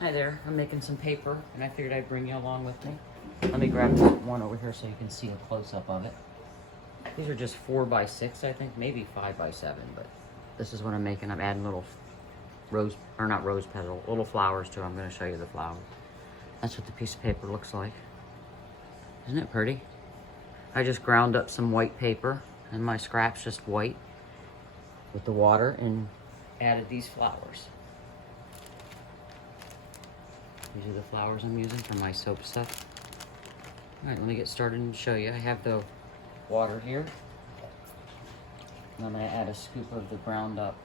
Hi there, I'm making some paper and I figured I'd bring you along with me. Let me grab this one over here so you can see a close-up of it. These are just 4x6, I think, maybe 5x7, but this is what I'm making. I'm adding little rose, or not rose petal, little flowers to it. I'm gonna show you the flowers. That's what the piece of paper looks like. Isn't it pretty? I just ground up some white paper and my scrap's just white with the water and added these flowers. These are the flowers I'm using for my soap stuff. All right, let me get started and show you. I have the water here. And I'm gonna add a scoop of the ground up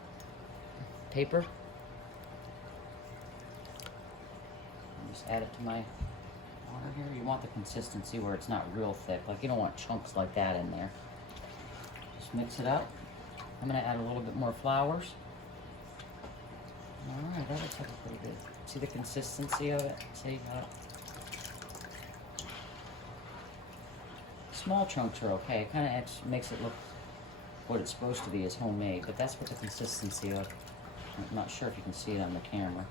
paper. And just add it to my water here. You want the consistency where it's not real thick. Like you don't want chunks like that in there. Just mix it up. I'm gonna add a little bit more flowers. All right, that looks like a pretty good. See the consistency of it? See how small chunks are okay. It kind of makes it look what it's supposed to be as homemade, but that's what the consistency of. I'm not sure if you can see it on the camera.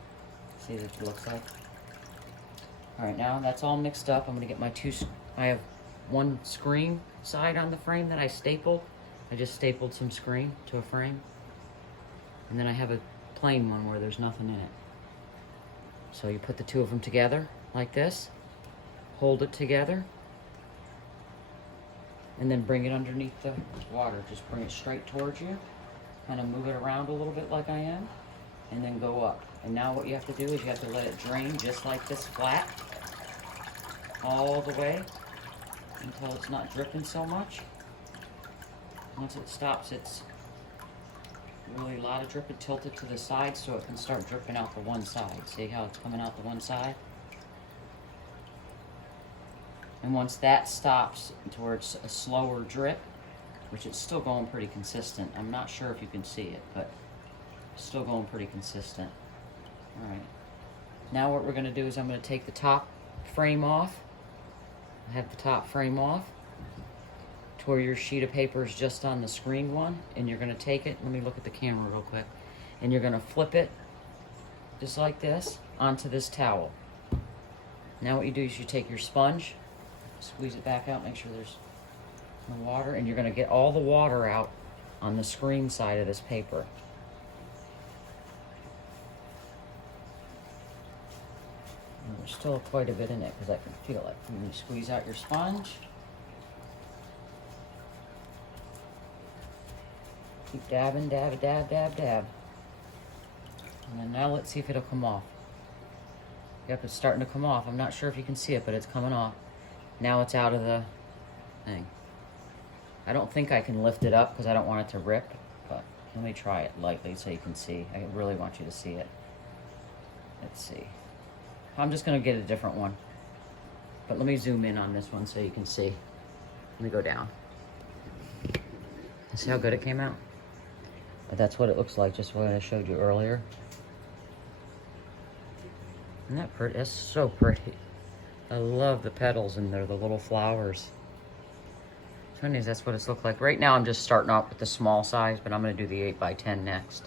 See what it looks like? All right, now that's all mixed up. I'm gonna get my I have one screen side on the frame that I stapled. I just stapled some screen to a frame. And then I have a plain one where there's nothing in it. So you put the two of them together like this, hold it together, and then bring it underneath the water. Just bring it straight towards you, kind of move it around a little bit like I am, and then go up. And now what you have to do is you have to let it drain just like this, flat, all the way until it's not dripping so much. Once it stops, it's really a lot of dripping. Tilt it to the side so it can start dripping out the one side. See how it's coming out the one side? And once that stops towards a slower drip, which it's still going pretty consistent. I'm not sure if you can see it, but it's still going pretty consistent. All right. Now what we're gonna do is I'm gonna take the top frame off. I have the top frame off to where your sheet of paper is just on the screen one, and you're gonna take it, let me look at the camera real quick, and you're gonna flip it just like this onto this towel. Now what you do is you take your sponge, squeeze it back out, make sure there's no water, and you're gonna get all the water out on the screen side of this paper. And there's still quite a bit in it because I can feel it. And you squeeze out your sponge. Keep dabbing, dab, dab, dab, dab. And then now let's see if it'll come off. Yep, it's starting to come off. I'm not sure if you can see it, but it's coming off. Now it's out of the thing. I don't think I can lift it up because I don't want it to rip, but let me try it lightly so you can see. I really want you to see it. Let's see. I'm just gonna get a different one. But let me zoom in on this one so you can see. Let me go down. See how good it came out? But that's what it looks like, just what I showed you earlier. Isn't that pretty? That's so pretty. I love the petals in there, the little flowers. Anyways, that's what it's looked like. Right now I'm just starting off with the small size, but I'm gonna do the 8x10 next.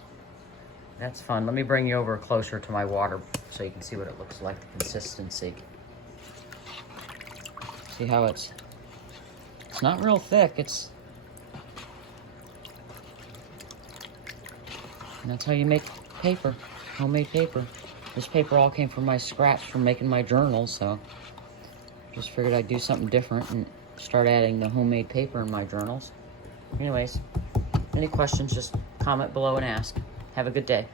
That's fun. Let me bring you over closer to my water so you can see what it looks like, the consistency. See how it's not real thick, and that's how you make paper, homemade paper. This paper all came from my scraps from making my journals, so just figured I'd do something different and start adding the homemade paper in my journals. Anyways, any questions, just comment below and ask. Have a good day.